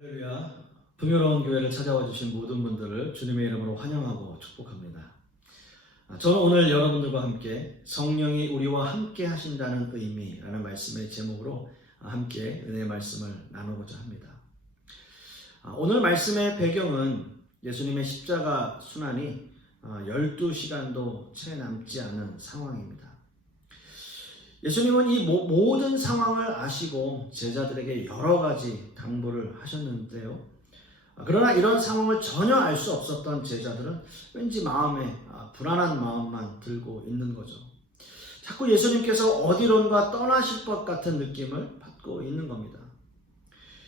할렐루야. 풍요로운 교회를 찾아와 주신 모든 분들을 주님의 이름으로 환영하고 축복합니다. 저는 오늘 여러분들과 함께 성령이 우리와 함께 하신다는 의미라는 말씀의 제목으로 함께 은혜의 말씀을 나누고자 합니다. 오늘 말씀의 배경은 예수님의 십자가 순환이 12시간도 채 남지 않은 상황입니다. 예수님은 이 모든 상황을 아시고 제자들에게 여러 가지 당부를 하셨는데요. 그러나 이런 상황을 전혀 알 수 없었던 제자들은 왠지 마음에 불안한 마음만 들고 있는 거죠. 자꾸 예수님께서 어디론가 떠나실 것 같은 느낌을 받고 있는 겁니다.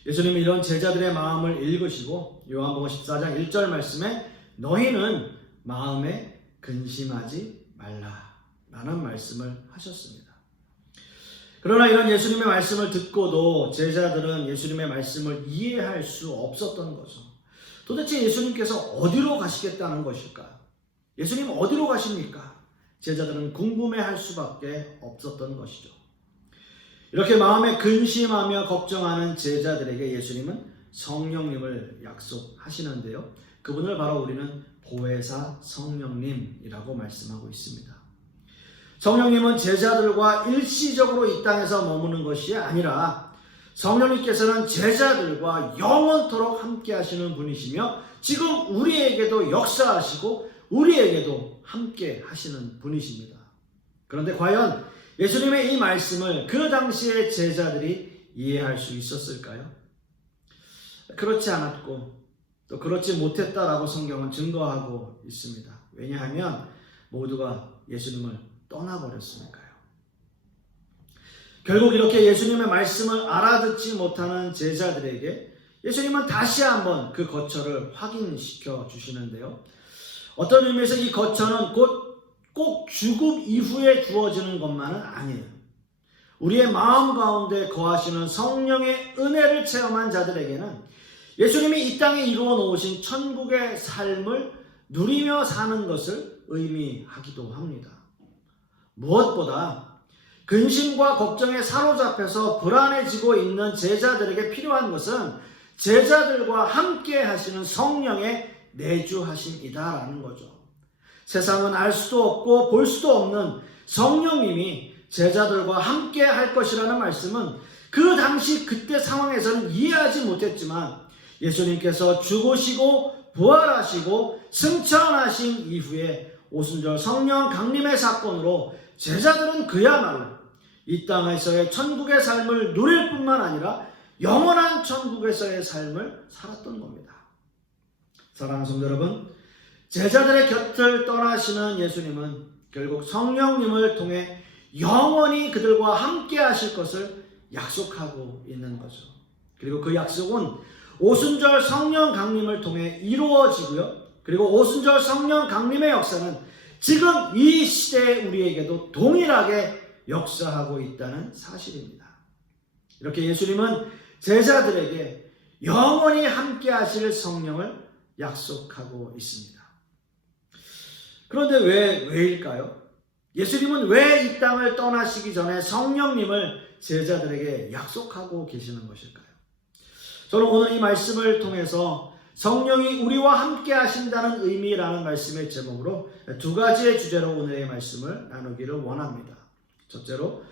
예수님은 이런 제자들의 마음을 읽으시고 요한복음 14장 1절 말씀에 너희는 마음에 근심하지 말라 라는 말씀을 하셨습니다. 그러나 이런 예수님의 말씀을 듣고도 제자들은 예수님의 말씀을 이해할 수 없었던 거죠. 도대체 예수님께서 어디로 가시겠다는 것일까? 예수님 어디로 가십니까? 제자들은 궁금해할 수밖에 없었던 것이죠. 이렇게 마음에 근심하며 걱정하는 제자들에게 예수님은 성령님을 약속하시는데요. 그분을 바로 우리는 보혜사 성령님이라고 말씀하고 있습니다. 성령님은 제자들과 일시적으로 이 땅에서 머무는 것이 아니라 성령님께서는 제자들과 영원토록 함께 하시는 분이시며 지금 우리에게도 역사하시고 우리에게도 함께 하시는 분이십니다. 그런데 과연 예수님의 이 말씀을 그 당시의 제자들이 이해할 수 있었을까요? 그렇지 않았고 또 그렇지 못했다라고 성경은 증거하고 있습니다. 왜냐하면 모두가 예수님을 떠나버렸으니까요. 결국 이렇게 예수님의 말씀을 알아듣지 못하는 제자들에게 예수님은 다시 한번 그 거처를 확인시켜 주시는데요. 어떤 의미에서 이 거처는 꼭 죽음 이후에 주어지는 것만은 아니에요. 우리의 마음 가운데 거하시는 성령의 은혜를 체험한 자들에게는 예수님이 이 땅에 이루어 놓으신 천국의 삶을 누리며 사는 것을 의미하기도 합니다. 무엇보다 근심과 걱정에 사로잡혀서 불안해지고 있는 제자들에게 필요한 것은 제자들과 함께 하시는 성령의 내주하심이다라는 거죠. 세상은 알 수도 없고 볼 수도 없는 성령님이 제자들과 함께 할 것이라는 말씀은 그 당시 그때 상황에서는 이해하지 못했지만 예수님께서 죽으시고 부활하시고 승천하신 이후에 오순절 성령 강림의 사건으로 제자들은 그야말로 이 땅에서의 천국의 삶을 누릴 뿐만 아니라 영원한 천국에서의 삶을 살았던 겁니다. 사랑하는 성도 여러분, 제자들의 곁을 떠나시는 예수님은 결국 성령님을 통해 영원히 그들과 함께 하실 것을 약속하고 있는 거죠. 그리고 그 약속은 오순절 성령 강림을 통해 이루어지고요. 그리고 오순절 성령 강림의 역사는 지금 이 시대의 우리에게도 동일하게 역사하고 있다는 사실입니다. 이렇게 예수님은 제자들에게 영원히 함께 하실 성령을 약속하고 있습니다. 그런데 왜일까요? 예수님은 왜 이 땅을 떠나시기 전에 성령님을 제자들에게 약속하고 계시는 것일까요? 저는 오늘 이 말씀을 통해서 성령이 우리와 함께 하신다는 의미라는 말씀의 제목으로 두 가지의 주제로 오늘의 말씀을 나누기를 원합니다. 첫째로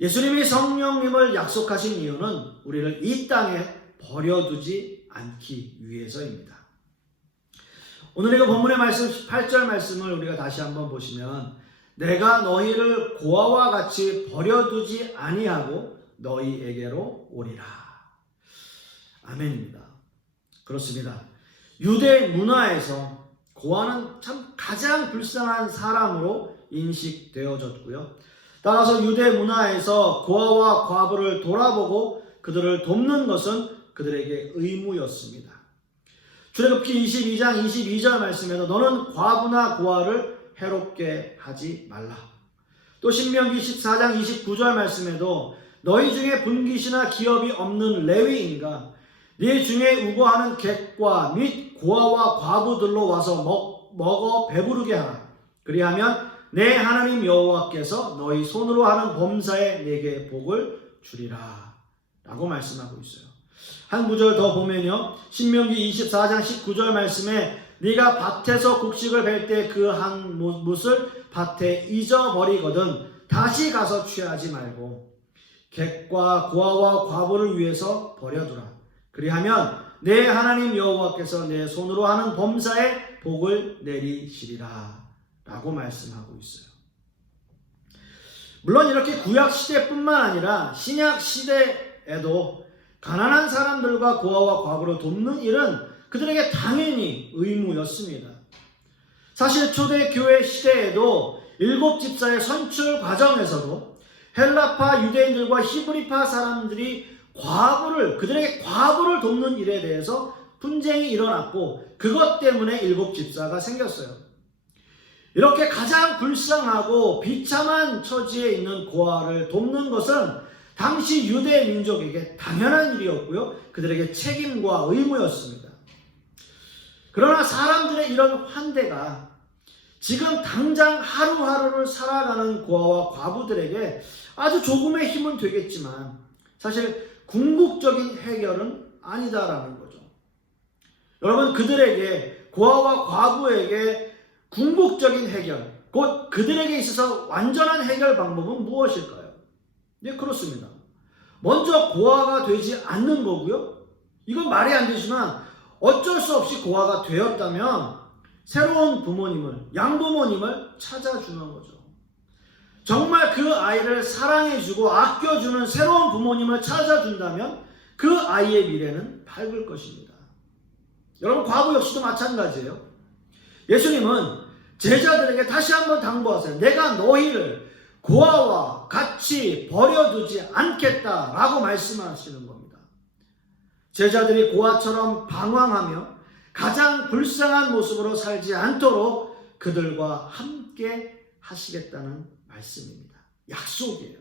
예수님이 성령님을 약속하신 이유는 우리를 이 땅에 버려두지 않기 위해서입니다. 오늘 이 본문의 말씀 18절 말씀을 우리가 다시 한번 보시면 내가 너희를 고아와 같이 버려두지 아니하고 너희에게로 오리라. 아멘입니다. 그렇습니다. 유대 문화에서 고아는 참 가장 불쌍한 사람으로 인식되어졌고요. 따라서 유대 문화에서 고아와 과부를 돌아보고 그들을 돕는 것은 그들에게 의무였습니다. 출애굽기 22장 22절 말씀에도 너는 과부나 고아를 해롭게 하지 말라. 또 신명기 14장 29절 말씀에도 너희 중에 분깃이나 기업이 없는 레위인과 네 중에 우고하는 객과 및 고아와 과부들로 와서 먹어 배부르게 하라. 그리하면 내 하나님 여호와께서 너희 손으로 하는 범사에 내게 복을 주리라 라고 말씀하고 있어요. 한 구절 더 보면요. 신명기 24장 19절 말씀에 네가 밭에서 곡식을 벨 때 그 한 못을 밭에 잊어버리거든 다시 가서 취하지 말고 객과 고아와 과부를 위해서 버려두라. 그리하면 내 하나님 여호와께서 내 손으로 하는 범사에 복을 내리시리라 라고 말씀하고 있어요. 물론 이렇게 구약 시대뿐만 아니라 신약 시대에도 가난한 사람들과 고아와 과부를 돕는 일은 그들에게 당연히 의무였습니다. 사실 초대교회 시대에도 일곱 집사의 선출 과정에서도 헬라파 유대인들과 히브리파 사람들이 그들에게 과부를 돕는 일에 대해서 분쟁이 일어났고 그것 때문에 일곱 집사가 생겼어요. 이렇게 가장 불쌍하고 비참한 처지에 있는 고아를 돕는 것은 당시 유대 민족에게 당연한 일이었고요. 그들에게 책임과 의무였습니다. 그러나 사람들의 이런 환대가 지금 당장 하루하루를 살아가는 고아와 과부들에게 아주 조금의 힘은 되겠지만 사실 궁극적인 해결은 아니다라는 거죠. 여러분, 그들에게 고아와 과부에게 궁극적인 해결, 곧 그들에게 있어서 완전한 해결 방법은 무엇일까요? 네, 그렇습니다. 먼저 고아가 되지 않는 거고요. 이건 말이 안 되지만 어쩔 수 없이 고아가 되었다면 새로운 부모님을, 양부모님을 찾아주는 거죠. 정말 그 아이를 사랑해주고 아껴주는 새로운 부모님을 찾아준다면 그 아이의 미래는 밝을 것입니다. 여러분, 과부 역시도 마찬가지예요. 예수님은 제자들에게 다시 한번 당부하세요. 내가 너희를 고아와 같이 버려두지 않겠다라고 말씀하시는 겁니다. 제자들이 고아처럼 방황하며 가장 불쌍한 모습으로 살지 않도록 그들과 함께 하시겠다는 말씀입니다. 약속이에요.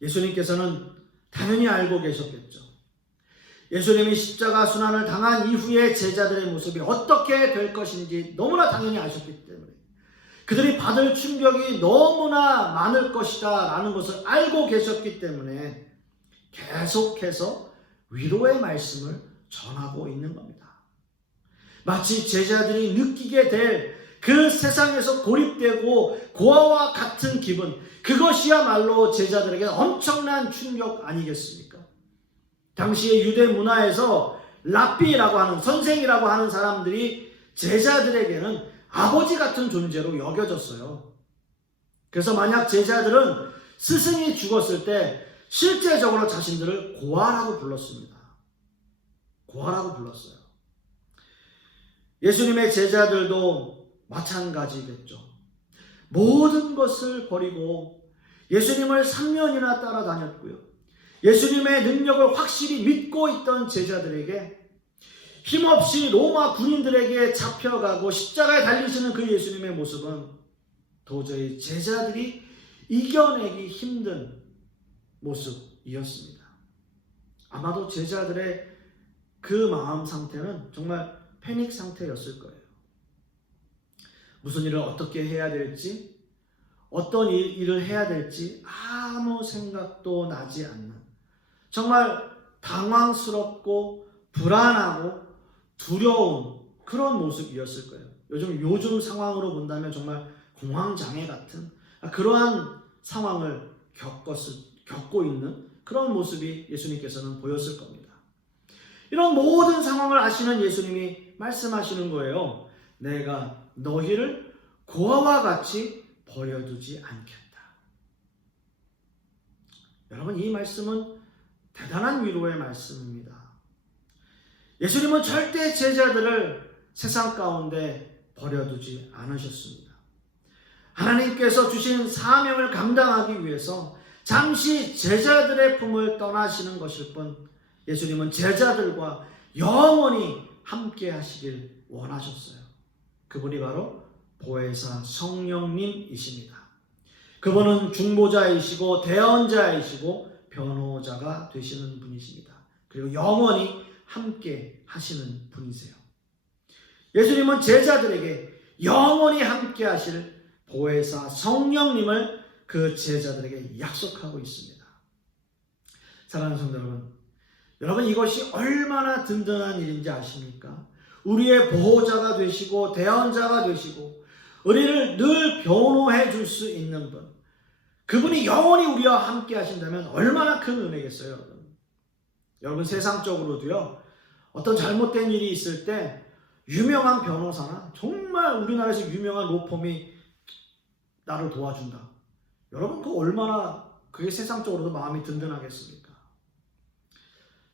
예수님께서는 당연히 알고 계셨겠죠. 예수님이 십자가 순환을 당한 이후에 제자들의 모습이 어떻게 될 것인지 너무나 당연히 아셨기 때문에 그들이 받을 충격이 너무나 많을 것이다 라는 것을 알고 계셨기 때문에 계속해서 위로의 말씀을 전하고 있는 겁니다. 마치 제자들이 느끼게 될 그 세상에서 고립되고 고아와 같은 기분, 그것이야말로 제자들에게 엄청난 충격 아니겠습니까? 당시의 유대 문화에서 랍비라고 하는, 선생이라고 하는 사람들이 제자들에게는 아버지 같은 존재로 여겨졌어요. 그래서 만약 제자들은 스승이 죽었을 때 실제적으로 자신들을 고아라고 불렀습니다. 고아라고 불렀어요. 예수님의 제자들도 마찬가지겠죠. 모든 것을 버리고 예수님을 3년이나 따라다녔고요. 예수님의 능력을 확실히 믿고 있던 제자들에게 힘없이 로마 군인들에게 잡혀가고 십자가에 달리시는 그 예수님의 모습은 도저히 제자들이 이겨내기 힘든 모습이었습니다. 아마도 제자들의 그 마음 상태는 정말 패닉 상태였을 거예요. 무슨 일을 어떻게 해야 될지, 어떤 일을 해야 될지 아무 생각도 나지 않는, 정말 당황스럽고 불안하고 두려운 그런 모습이었을 거예요. 요즘 상황으로 본다면 정말 공황장애 같은 그러한 상황을 겪고 있는 그런 모습이 예수님께서는 보였을 겁니다. 이런 모든 상황을 아시는 예수님이 말씀하시는 거예요. 내가 너희를 고아와 같이 버려두지 않겠다. 여러분, 이 말씀은 대단한 위로의 말씀입니다. 예수님은 절대 제자들을 세상 가운데 버려두지 않으셨습니다. 하나님께서 주신 사명을 감당하기 위해서 잠시 제자들의 품을 떠나시는 것일 뿐 예수님은 제자들과 영원히 함께 하시길 원하셨어요. 그분이 바로 보혜사 성령님이십니다. 그분은 중보자이시고 대언자이시고 변호자가 되시는 분이십니다. 그리고 영원히 함께 하시는 분이세요. 예수님은 제자들에게 영원히 함께 하실 보혜사 성령님을 그 제자들에게 약속하고 있습니다. 사랑하는 성도 여러분 이것이 얼마나 든든한 일인지 아십니까? 우리의 보호자가 되시고 대언자가 되시고 우리를 늘 변호해 줄 수 있는 분, 그분이 영원히 우리와 함께 하신다면 얼마나 큰 은혜겠어요. 여러분 세상적으로도요, 어떤 잘못된 일이 있을 때 유명한 변호사나 정말 우리나라에서 유명한 로펌이 나를 도와준다. 여러분 얼마나 그게 세상적으로도 마음이 든든하겠습니까?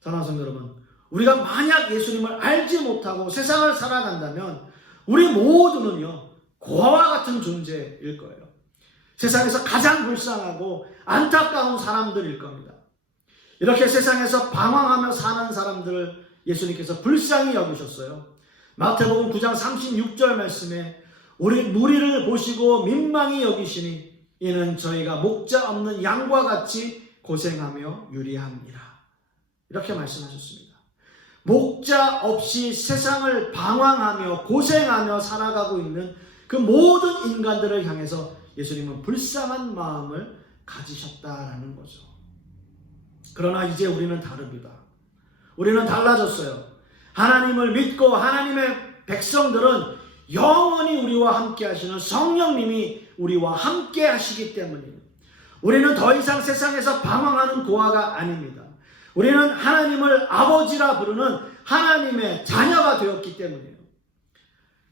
사랑하는 성도 여러분, 우리가 만약 예수님을 알지 못하고 세상을 살아간다면 우리 모두는요 고아와 같은 존재일 거예요. 세상에서 가장 불쌍하고 안타까운 사람들일 겁니다. 이렇게 세상에서 방황하며 사는 사람들을 예수님께서 불쌍히 여기셨어요. 마태복음 9장 36절 말씀에 무리를 보시고 민망히 여기시니 이는 저희가 목자 없는 양과 같이 고생하며 유리함이라. 이렇게 말씀하셨습니다. 목자 없이 세상을 방황하며 고생하며 살아가고 있는 그 모든 인간들을 향해서 예수님은 불쌍한 마음을 가지셨다라는 거죠. 그러나 이제 우리는 다릅니다. 우리는 달라졌어요. 하나님을 믿고 하나님의 백성들은 영원히 우리와 함께 하시는 성령님이 우리와 함께 하시기 때문입니다. 우리는 더 이상 세상에서 방황하는 고아가 아닙니다. 우리는 하나님을 아버지라 부르는 하나님의 자녀가 되었기 때문이에요.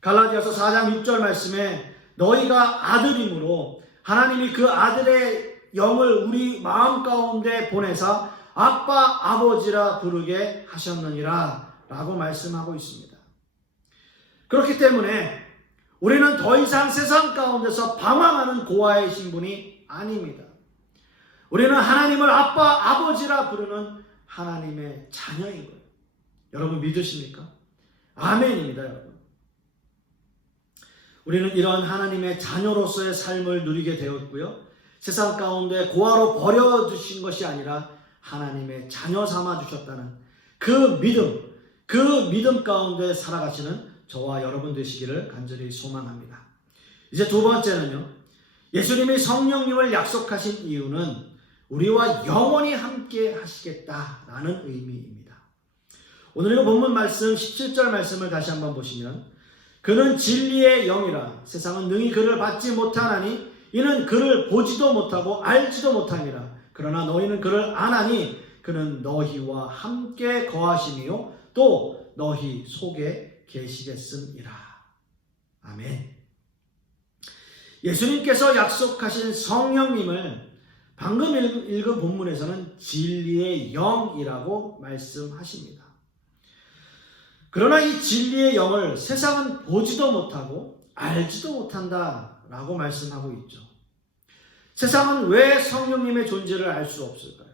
갈라디아서 4장 6절 말씀에 너희가 아들이므로 하나님이 그 아들의 영을 우리 마음 가운데 보내사 아빠 아버지라 부르게 하셨느니라 라고 말씀하고 있습니다. 그렇기 때문에 우리는 더 이상 세상 가운데서 방황하는 고아의 신분이 아닙니다. 우리는 하나님을 아빠 아버지라 부르는 하나님의 자녀인 거예요. 여러분 믿으십니까? 아멘입니다. 여러분. 우리는 이런 하나님의 자녀로서의 삶을 누리게 되었고요. 세상 가운데 고아로 버려두신 것이 아니라 하나님의 자녀 삼아주셨다는 그 믿음 가운데 살아가시는 저와 여러분 되시기를 간절히 소망합니다. 이제 두 번째는요. 예수님이 성령님을 약속하신 이유는 우리와 영원히 함께 하시겠다라는 의미입니다. 오늘 이 본문 말씀 17절 말씀을 다시 한번 보시면 그는 진리의 영이라 세상은 능히 그를 받지 못하나니 이는 그를 보지도 못하고 알지도 못함이라. 그러나 너희는 그를 아나니 그는 너희와 함께 거하심이요 또 너희 속에 계시겠음이라. 아멘. 예수님께서 약속하신 성령님을 방금 읽은 본문에서는 진리의 영이라고 말씀하십니다. 그러나 이 진리의 영을 세상은 보지도 못하고 알지도 못한다라고 말씀하고 있죠. 세상은 왜 성령님의 존재를 알 수 없을까요?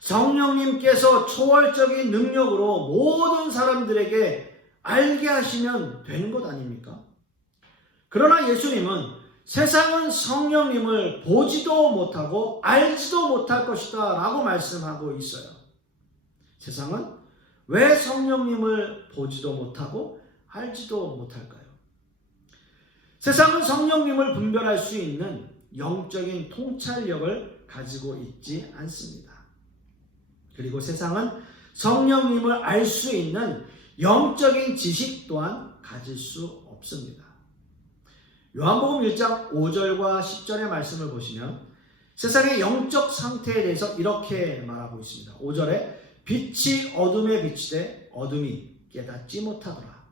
성령님께서 초월적인 능력으로 모든 사람들에게 알게 하시면 되는 것 아닙니까? 그러나 예수님은 세상은 성령님을 보지도 못하고 알지도 못할 것이다 라고 말씀하고 있어요. 세상은 왜 성령님을 보지도 못하고 알지도 못할까요? 세상은 성령님을 분별할 수 있는 영적인 통찰력을 가지고 있지 않습니다. 그리고 세상은 성령님을 알 수 있는 영적인 지식 또한 가질 수 없습니다. 요한복음 1장 5절과 10절의 말씀을 보시면 세상의 영적 상태에 대해서 이렇게 말하고 있습니다. 5절에 빛이 어둠에 비치되 어둠이 깨닫지 못하더라.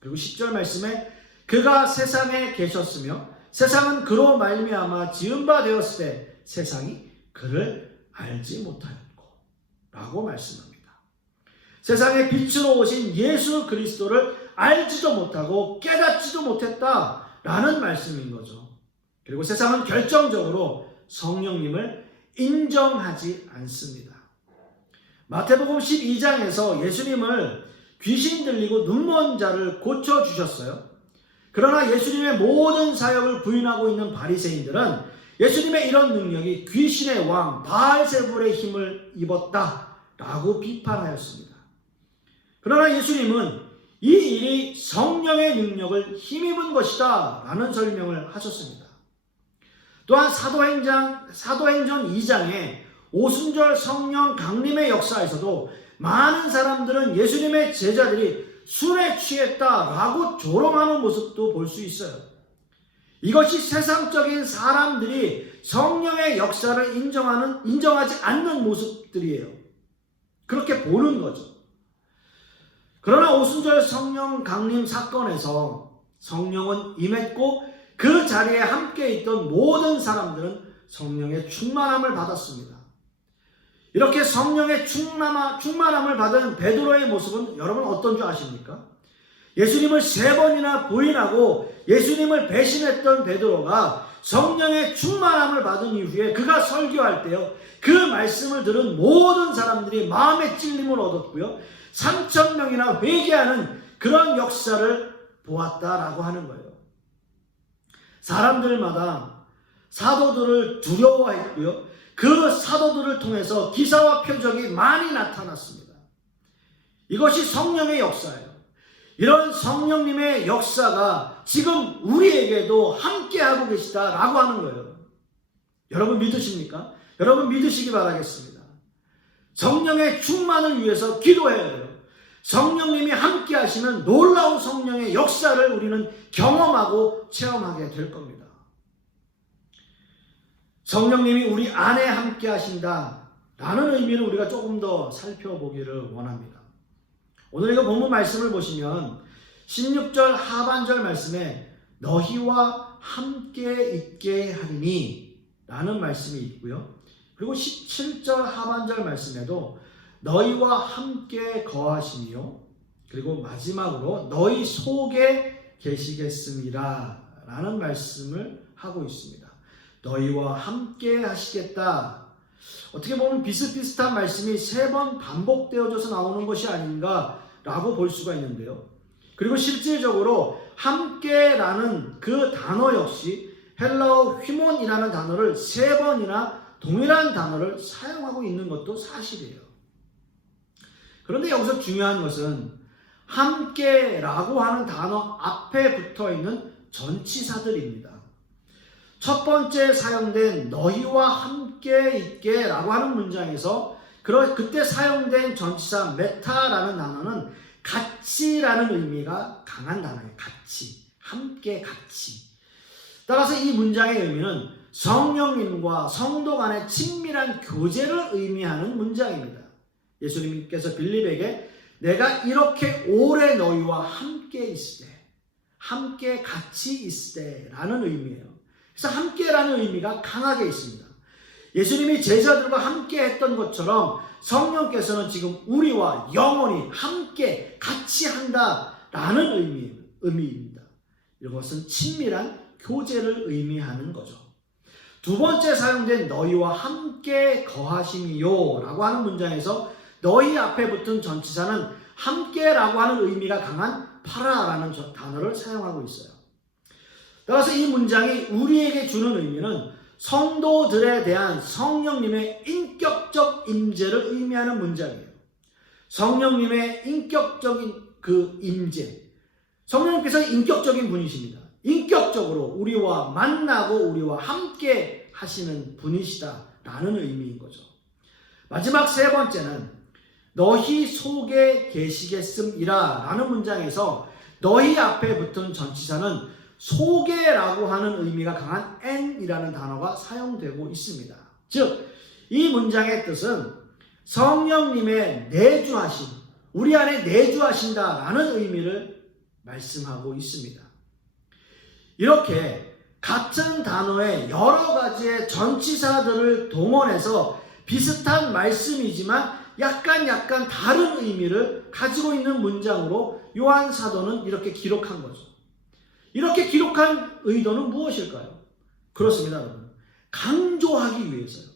그리고 10절 말씀에 그가 세상에 계셨으며 세상은 그로 말미암아 지은 바 되었을 때 세상이 그를 알지 못하였고 라고 말씀합니다. 세상에 빛으로 오신 예수 그리스도를 알지도 못하고 깨닫지도 못했다 라는 말씀인 거죠. 그리고 세상은 결정적으로 성령님을 인정하지 않습니다. 마태복음 12장에서 예수님을 귀신 들리고 눈먼 자를 고쳐주셨어요. 그러나 예수님의 모든 사역을 부인하고 있는 바리새인들은 예수님의 이런 능력이 귀신의 왕 바알세불의 힘을 입었다라고 비판하였습니다. 그러나 예수님은 이 일이 성령의 능력을 힘입은 것이다 라는 설명을 하셨습니다. 또한 사도행전 2장에 오순절 성령 강림의 역사에서도 많은 사람들은 예수님의 제자들이 술에 취했다라고 조롱하는 모습도 볼 수 있어요. 이것이 세상적인 사람들이 성령의 역사를 인정하지 않는 모습들이에요. 그렇게 보는 거죠. 그러나 오순절 성령 강림 사건에서 성령은 임했고 그 자리에 함께 있던 모든 사람들은 성령의 충만함을 받았습니다. 이렇게 성령의 충만함을 받은 베드로의 모습은 여러분 어떤 줄 아십니까? 예수님을 3번이나 부인하고 예수님을 배신했던 베드로가 성령의 충만함을 받은 이후에 그가 설교할 때요, 그 말씀을 들은 모든 사람들이 마음의 찔림을 얻었고요, 3,000명이나 회개하는 그런 역사를 보았다라고 하는 거예요. 사람들마다 사도들을 두려워했고요, 그 사도들을 통해서 기사와 표적이 많이 나타났습니다. 이것이 성령의 역사예요. 이런 성령님의 역사가 지금 우리에게도 함께하고 계시다라고 하는 거예요. 여러분 믿으십니까? 여러분 믿으시기 바라겠습니다. 성령의 충만을 위해서 기도해야 돼요. 성령님이 함께 하시면 놀라운 성령의 역사를 우리는 경험하고 체험하게 될 겁니다. 성령님이 우리 안에 함께 하신다라는 의미를 우리가 조금 더 살펴보기를 원합니다. 오늘 이거 본문 말씀을 보시면 16절 하반절 말씀에 너희와 함께 있게 하리니 라는 말씀이 있고요. 그리고 17절 하반절 말씀에도 너희와 함께 거하시며, 그리고 마지막으로 너희 속에 계시겠습니다 라는 말씀을 하고 있습니다. 너희와 함께 하시겠다. 어떻게 보면 비슷비슷한 말씀이 3번 반복되어져서 나오는 것이 아닌가라고 볼 수가 있는데요. 그리고 실질적으로 함께라는 그 단어 역시 헬라어 휘몬이라는 단어를 3번이나 동일한 단어를 사용하고 있는 것도 사실이에요. 그런데 여기서 중요한 것은 함께라고 하는 단어 앞에 붙어 있는 전치사들입니다. 첫 번째 사용된 너희와 함께 있게 라고 하는 문장에서 그때 사용된 전치사 메타라는 단어는 같이라는 의미가 강한 단어예요. 같이, 함께 같이. 따라서 이 문장의 의미는 성령님과 성도 간의 친밀한 교제를 의미하는 문장입니다. 예수님께서 빌립에게 내가 이렇게 오래 너희와 함께 있을 때, 함께 같이 있을 때 라는 의미예요. 그래서 함께라는 의미가 강하게 있습니다. 예수님이 제자들과 함께 했던 것처럼 성령께서는 지금 우리와 영원히 함께 같이 한다라는 의미입니다. 이것은 친밀한 교제를 의미하는 거죠. 두 번째 사용된 너희와 함께 거하심이요 라고 하는 문장에서 너희 앞에 붙은 전치사는 함께라고 하는 의미가 강한 파라라는 단어를 사용하고 있어요. 따라서 이 문장이 우리에게 주는 의미는 성도들에 대한 성령님의 인격적 임재를 의미하는 문장이에요. 성령님의 인격적인 그 임재. 성령님께서 인격적인 분이십니다. 인격적으로 우리와 만나고 우리와 함께 하시는 분이시다라는 의미인 거죠. 마지막 3번째는 너희 속에 계시겠음이라 라는 문장에서 너희 앞에 붙은 전치사는 속에라고 하는 의미가 강한 n이라는 단어가 사용되고 있습니다. 즉, 이 문장의 뜻은 성령님의 내주하심, 우리 안에 내주하신다라는 의미를 말씀하고 있습니다. 이렇게 같은 단어의 여러 가지의 전치사들을 동원해서 비슷한 말씀이지만 약간 다른 의미를 가지고 있는 문장으로 요한 사도는 이렇게 기록한 거죠. 이렇게 기록한 의도는 무엇일까요? 그렇습니다, 여러분. 강조하기 위해서요.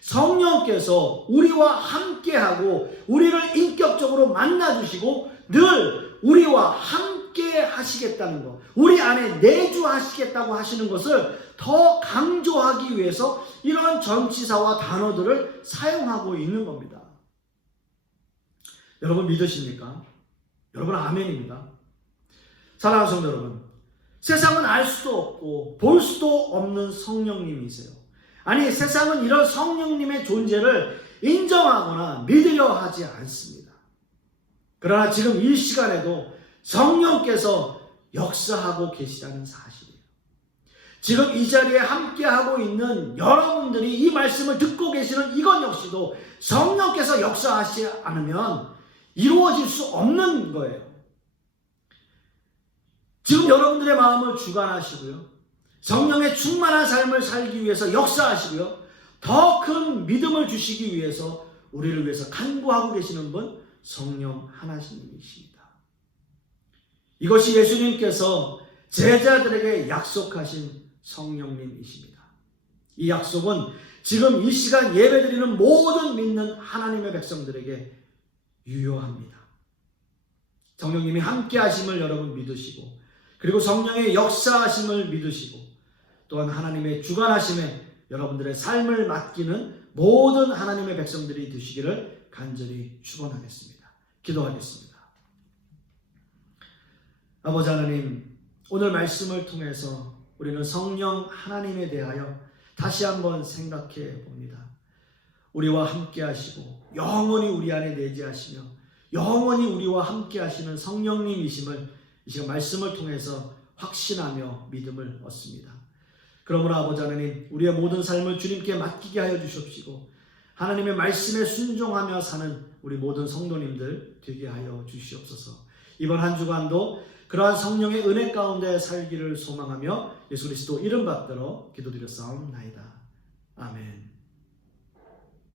성령께서 우리와 함께하고 우리를 인격적으로 만나주시고 늘 우리와 함께 하시겠다는 것, 우리 안에 내주하시겠다고 하시는 것을 더 강조하기 위해서 이런 전치사와 단어들을 사용하고 있는 겁니다. 여러분 믿으십니까? 여러분 아멘입니다. 사랑하는 성도 여러분, 세상은 알 수도 없고 볼 수도 없는 성령님이세요. 아니, 세상은 이런 성령님의 존재를 인정하거나 믿으려 하지 않습니다. 그러나 지금 이 시간에도 성령께서 역사하고 계시다는 사실이에요. 지금 이 자리에 함께하고 있는 여러분들이 이 말씀을 듣고 계시는 이것 역시도 성령께서 역사하지 않으면 이루어질 수 없는 거예요. 지금 여러분들의 마음을 주관하시고요, 성령의 충만한 삶을 살기 위해서 역사하시고요, 더 큰 믿음을 주시기 위해서 우리를 위해서 간구하고 계시는 분, 성령 하나님이십니다. 이것이 예수님께서 제자들에게 약속하신 성령님이십니다. 이 약속은 지금 이 시간 예배드리는 모든 믿는 하나님의 백성들에게 유효합니다. 성령님이 함께 하심을 여러분 믿으시고, 그리고 성령의 역사하심을 믿으시고, 또한 하나님의 주관하심에 여러분들의 삶을 맡기는 모든 하나님의 백성들이 되시기를 간절히 축원하겠습니다. 기도하겠습니다. 아버지 하나님, 오늘 말씀을 통해서 우리는 성령 하나님에 대하여 다시 한번 생각해 봅니다. 우리와 함께 하시고 영원히 우리 안에 내재하시며 영원히 우리와 함께 하시는 성령님이심을 이 시간 말씀을 통해서 확신하며 믿음을 얻습니다. 그러므로 아버지 하나님, 우리의 모든 삶을 주님께 맡기게 하여 주시옵시고 하나님의 말씀에 순종하며 사는 우리 모든 성도님들 되게 하여 주시옵소서. 이번 한 주간도 그러한 성령의 은혜 가운데 살기를 소망하며 예수 그리스도 이름 받들어 기도드렸사옵나이다. 아멘.